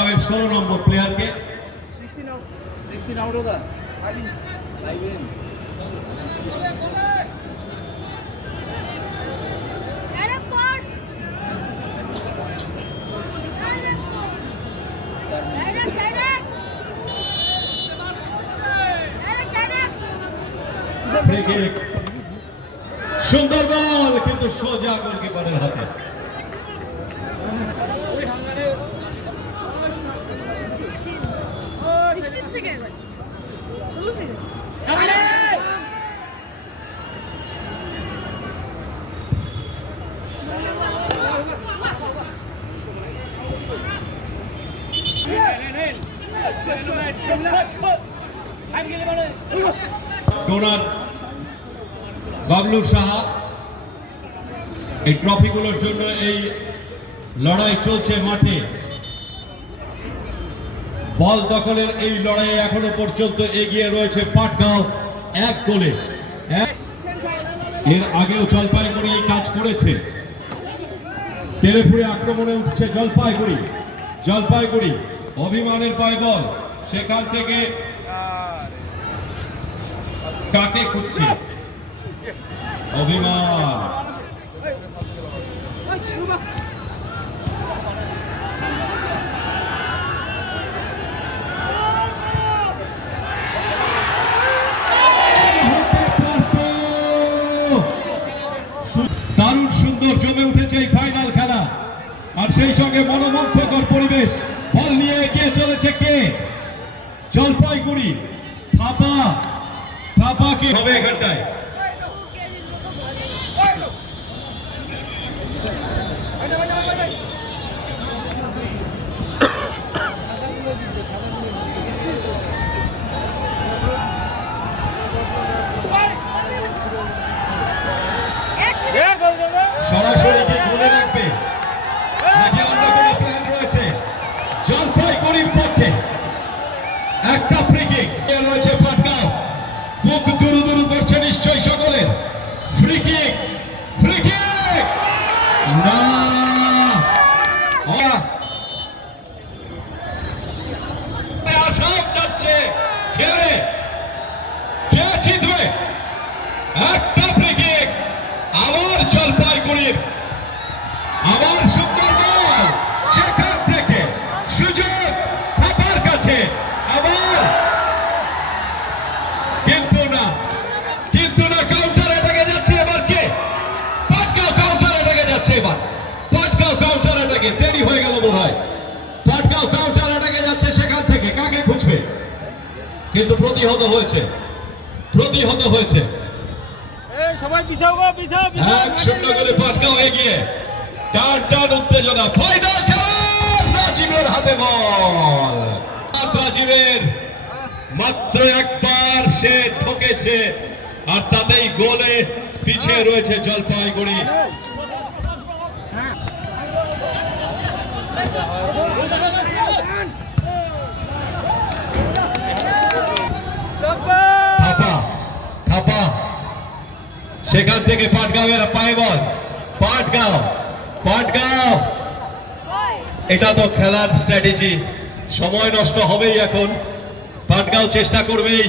16 নম্বর প্লেয়ারকে 16 out ওদা live in সুন্দর বল কিন্তু সোজা গোলকিপারের হাতে। ডোনার বাবলু সাহা এই ট্রফিগুলোর জন্য এই লড়াই চলছে মাঠে। বল দখলের এই লড়াইয়ে এখনো পর্যন্ত এগিয়ে রয়েছে পাটগাঁও 1 গোলে। এর আগেও জলপাইগুড়ি এই কাজ করেছে। তেলেপুরে আক্রমণে উঠছে জলপাইগুড়ি অভিমানের পায় বল, সেখান থেকে কাকে খুঁজছে অভিমান। দারুণ সুন্দর জমে উঠেছে এই ফাইনাল খেলা, আর সেই সঙ্গে মনোমুগ্ধকর পরিবেশ। বল নিয়ে এগিয়ে চলেছে কে? জলপাইগুড়ি। থাপা কি হবে এখানটায়? সরাসরি কি গোলে রাখবে নাকি অন্য কোনো প্ল্যান রয়েছে? জলপাইগুড়ির পক্ষে একটা ফ্রি কিক রয়েছে পাটগাঁও। মুখ দুরু দুরু করছে নিশ্চয়ই সকলের। ফ্রি কিক না, আসাম যাচ্ছে খেলে, কে জিতবে? একটা ফ্রি কিক আবার জলপাইগুড়ির, আবার সুন্দর গোল, সেখান থেকে সুযোগ থাপার কাছে আবার, কিন্তু না কাউন্টার অ্যাটাকে যাচ্ছে এবার কে? পাটগাঁও কাউন্টার অ্যাটাকে যাচ্ছে এবার। পাটগাঁও কাউন্টার অ্যাটাকে দেরি হয়ে গেল বোধহয়। পাটগাঁও কাউন্টার অ্যাটাকে যাচ্ছে, সেখান থেকে কাকে খুঁজবে? কিন্তু প্রতিহত হয়েছে। সবাই পিছাও গো, পিছাও 1-0 গোলে পাটগাঁও এগিয়ে। টান উত্তেজনা, ফাইনাল খেলা। রাজীবের হাতে বল, রাজীবের মাত্র একবার সে ঠকেছে, আর তাতেই গোলে পিছিয়ে রয়েছে জলপাইগুড়ি। থাপা সেখান থেকে পাটগাঁওয়ের পায়ে বল। পাটগাঁও এটা তো খেলার স্ট্র্যাটেজি, সময় নষ্ট হবেই এখন। পাটগাঁও চেষ্টা করবেই।